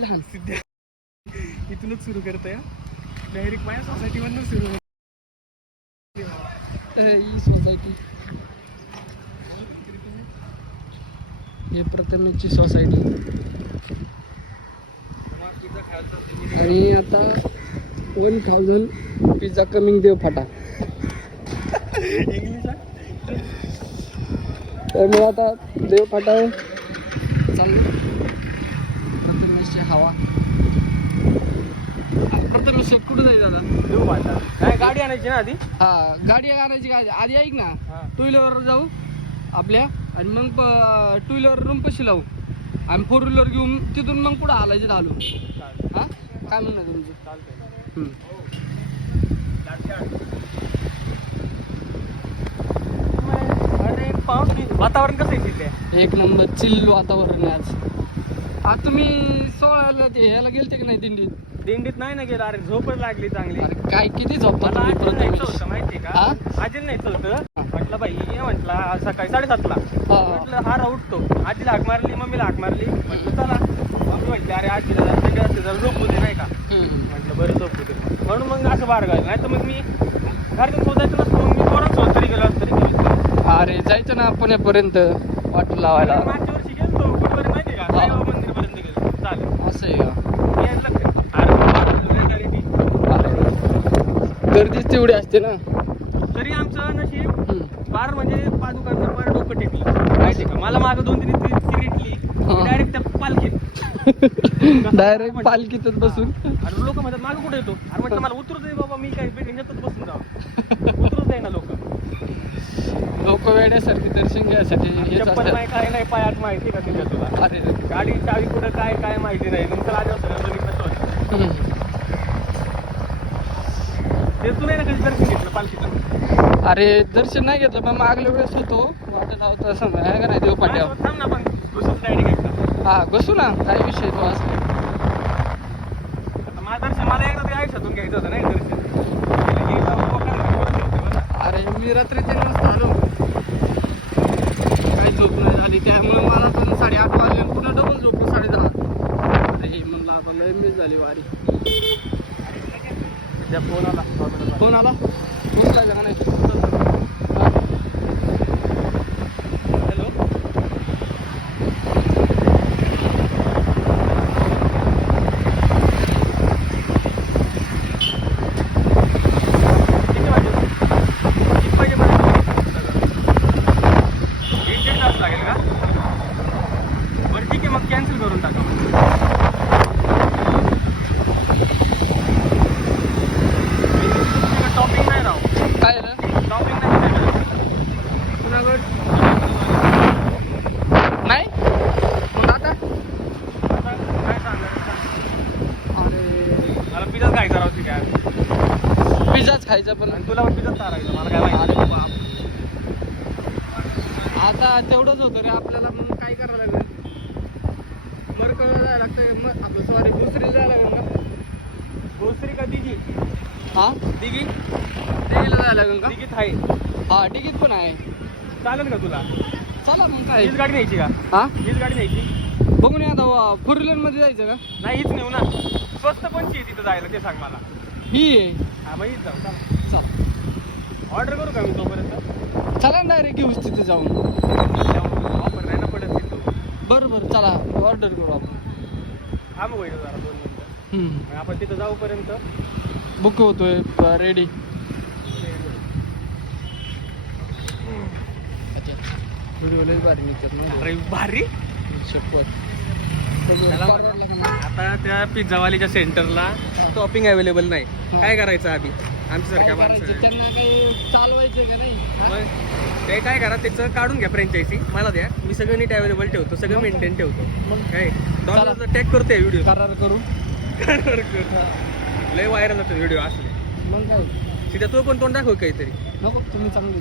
सिद्ध्या इथूनच सुरू करतोय डायरेक्ट माझ्या सोसायटी मधून सुरू सोसायटी. हे प्रथमेशची सोसायटी. आणि आता 1000 पिझ्झा कमिंग देव फाटा. त्यामुळे आता देव फाटा चालू. प्रथमेशची हवा. प्रथमेश कुठं जायचं दादा? देव फाटा. काय गाडी आणायची ना आधी? हा गाडी आणायची. आधी ऐक ना, 2 व्हीलरवर जाऊ आपल्या आणि मग 2 व्हीलर रूम पशी लावू आणि 4 व्हीलर घेऊन तिथून मग पुढे हालायचे घालू. हा काय म्हणणं तुमचं? चालतंय. अरे पाऊस वातावरण कसं आहे तिथे? एक नंबर चिल्ल वातावरण आहे आज. आज तुम्ही 16ला ते ह्याला गेलते की नाही दिंडीत? दिंडीत नाही ना गेला. अरे झोपच लागली चांगली. अरे काय किती झोप होतं माहिती का? आजीला नाही होतं. म्हटलं बाई ये म्हटलं सकाळी 7:30ला. म्हटलं हा उठतो. आजीला हाक मारली, मम्मीला हाक मारली. म्हटलं चला. मम्मी म्हटली अरे आजीला जरा झोपू दे नाही का. म्हटलं बरं झोपू दे म्हणून मग असं बाहेर गायला. नाही तर मग मी घरातून शोधायचं नसतं. मग मी कोणाच शोध तरी गेलो तरी. अरे जायचं ना पुण्यापर्यंत वाट लावायला. मागच्या वर्षी गेलो कुठेतरी माहिती का मंदिरपर्यंत गेलो. चालेल असं आहे का? गर्दीच तेवढी असते ना. तरी आमचं नशीब पार म्हणजे पादुकांना पार डोकं टेकलं माहिती का. मला मागं 2-3 रिटली डायरेक्ट त्या पालखीत डायरेक्ट पालखीतच बसून. आणि लोक म्हणतात मागं कुठे येतो. अरे म्हटलं मला उतरू दे बाबा, मी काय ह्याच्यातच बसून जाऊ. उतरूच दे ना लोक वेड्यासारखी दर्शन घ्यायसाठी. चप्पल नाही काय नाही पायात माहिती का तुझ्या तुला. अरे गाडी चावी कुठं काय माहिती नाही. नंतर आधी बघितलं ते तू नाही ना कधी दर्शन घेतलं पालखीचं? अरे दर्शन नाही घेतलं पण मागल्या वेळेस होतो वाटत होतं असं आहे का नाही देव पाट्यावर. थांब ना पण घुसून डायरेक्ट घेतला. हा घुसू ना काय विषय तो असं. आता माझं दर्शन मला एकदा ते आयुष्यातून घ्यायचं होतं नाही दर्शन. अरे मी रात्री 3 वाजता आलो. काही झोप नाही झाली त्यामुळे मला तर 8:30 वाजले. पुन्हा डबल झोपलो 10:30. अरे म्हणलं आता लय मिस झाली वारी. फोन आला पोचला का नाही? हॅलो किती पाहिजे लागेल का? बरं ठीक आहे मग कॅन्सल करून टाका. पिझ्झाच खायचा पण तुला पण पिझ्झाच चारायचा. मला काय माहिती. आता तेवढंच होतं रे आपल्याला. मग काय करावं लागेल? मरकळला जायला लागतं. मग आपलं सॉरी भोसरीला जायला लागेल का? भोसरी का दिघी? हा दिघीला जायला लागेल का? दिघीत आहे. हा दिघीत पण आहे. चालेल का तुला? चला मग काय हीच गाडी न्यायची का? हा हीच गाडी न्यायची. बघून आता 4 व्हीलर मध्ये जायचं का? नाही हीच नेऊ ना. स्वस्त पण तिथं जायला ते सांग मला. ही हा मग हीच जाऊ. चला ऑर्डर करू का मी तोपर्यंत? चला डायरेक्ट घेऊच तिथे जाऊन. ऑफर नाही ना पडत तिथं. बरं चला ऑर्डर करू आपण. हा मग होईल जरा 2 मिनिटं. आपण तिथं जाऊपर्यंत बुक होतोय रेडी. व्हिडिओ लय भारी निघतात ना. अरे भारी शपथ. आता त्या पिझ्झावालीच्या सेंटरला टॉपिंग अवेलेबल नाही. काय करायचं आधी आमच्यासारख्या माणसाला? त्यांना काही चालवायचं का नाही? मग ते काय करा त्याचं काढून घ्या फ्रँचायझी मला द्या. मी सगळं नीट अवेलेबल ठेवतो. सगळं मेंटेन ठेवतो. मग काय डॉलरचा टॅग करतोय व्हिडिओ. करार करू लय व्हायरल होतो व्हिडिओ असले. मग काय सिद्धा तो पण तोंड दाखव काहीतरी. नको तुम्ही चांगली